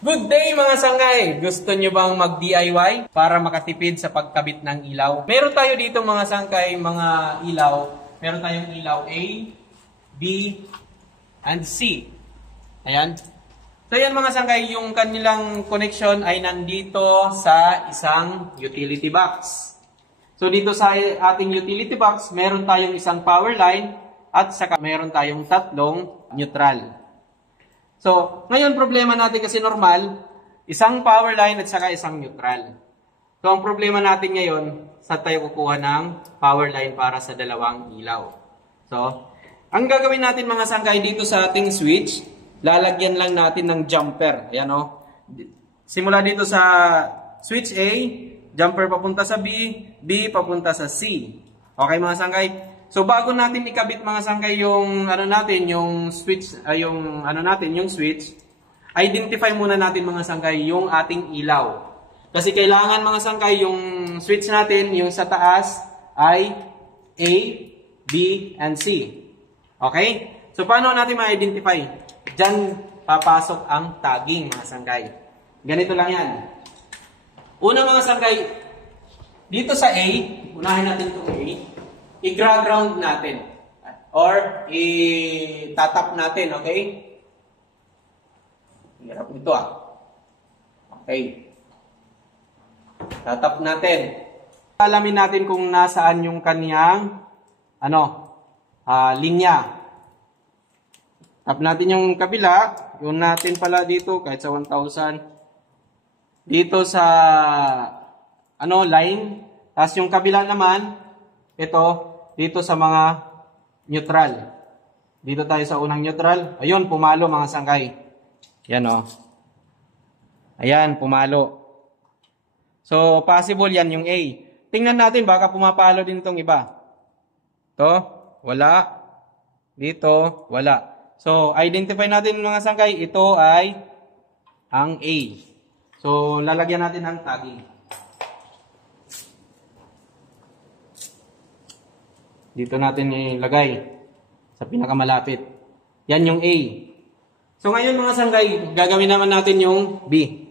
Good day mga sangay! Gusto nyo bang mag-DIY para makatipid sa pagkabit ng ilaw? Meron tayo dito mga sangkay, mga ilaw. Meron tayong ilaw A, B, and C. Ayan. So yan mga sangkay, yung kanilang connection ay nandito sa isang utility box. So dito sa ating utility box, meron tayong isang power line at saka meron tayong tatlong neutral. So, ngayon problema natin kasi normal, isang power line at saka isang neutral. So, ang problema natin ngayon, saan tayo kukuha ng power line para sa dalawang ilaw. So, ang gagawin natin mga sangkay dito sa ating switch, lalagyan lang natin ng jumper. Ayan o. Simula dito sa switch A, jumper papunta sa B, B papunta sa C. Okay mga sangkay? So bago natin ikabit mga sangkay yung yung switch, yung switch, identify muna natin mga sangkay yung ating ilaw. Kasi kailangan mga sangkay yung switch natin, yung sa taas ay A, B, and C. Okay? So paano natin ma-identify? Diyan papasok ang tagging mga sangkay. Ganito lang yan. Una mga sangkay, dito sa A, unahin natin itong A, i-ground natin or i-tatap natin, okay? Hirap nito Okay. Tatap natin. Alamin natin kung nasaan yung kaniyang linya. Tap natin yung kabila, yung natin pala dito kahit sa 1,000. Dito sa line, tapos yung kabila naman ito dito sa mga neutral. Dito tayo sa unang neutral. Ayun, pumalo mga sangkay. Yan o. Ayan, pumalo. So, possible yan yung A. Tingnan natin, baka pumapalo din itong iba. Ito, wala. Dito, wala. So, identify natin mga sangkay. Ito ay ang A. So, lalagyan natin ng tagging. Dito natin ilagay sa pinakamalapit. Yan yung A. So ngayon mga sanggay, gagawin naman natin yung B.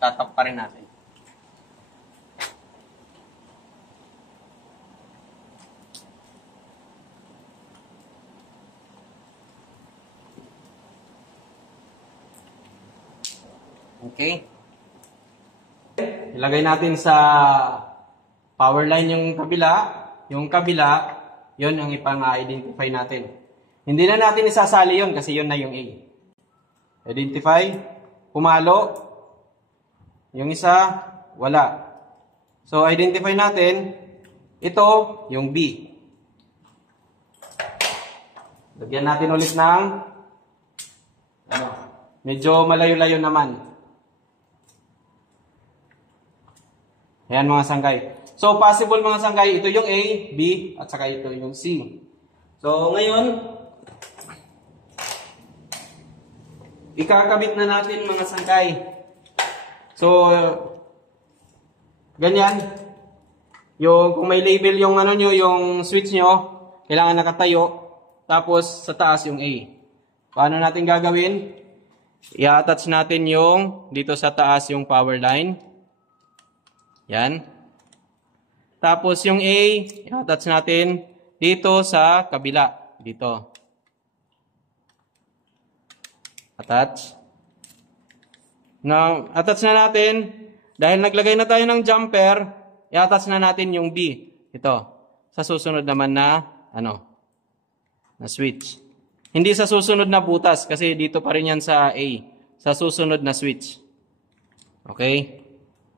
Tatap pa rin natin. Okay. Ilagay natin sa power line yung kabila, yon ang ipang-identify natin. Hindi na natin isasali yon kasi yon na yung A. Identify, pumalo, yung isa, wala. So, identify natin, ito, yung B. Lagyan natin ulit ng, medyo malayo-layo naman. Ayan mga sangkay. So, possible mga sangkay, ito yung A, B, at saka ito yung C. So, ngayon, ikakabit na natin mga sangkay. So, ganyan. Kung may label yung yung switch nyo, kailangan nakatayo. Tapos, sa taas yung A. Paano natin gagawin? I-attach natin yung, dito sa taas yung power line. Yan. Tapos yung A, i-attach natin dito sa kabila. Dito. Attach. Now, attach na natin. Dahil naglagay na tayo ng jumper, i-attach na natin yung B. Ito. Sa susunod naman na, na switch. Hindi sa susunod na butas kasi dito pa rin yan sa A. Sa susunod na switch. Okay?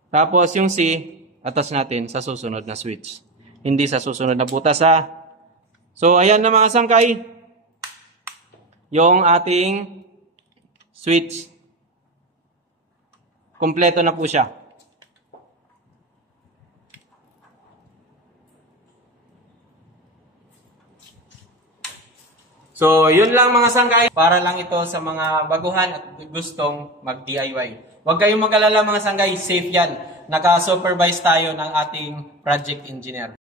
Tapos yung C, attach natin sa susunod na switch. Hindi sa susunod na butas So, ayan na mga sangkay. Yung ating switch. Kompleto na po siya. So, yun lang mga sangkay. Para lang ito sa mga baguhan at gustong mag-DIY. Huwag kayong mag-alala mga sangkay. Safe yan. Naka-supervise tayo ng ating project engineer.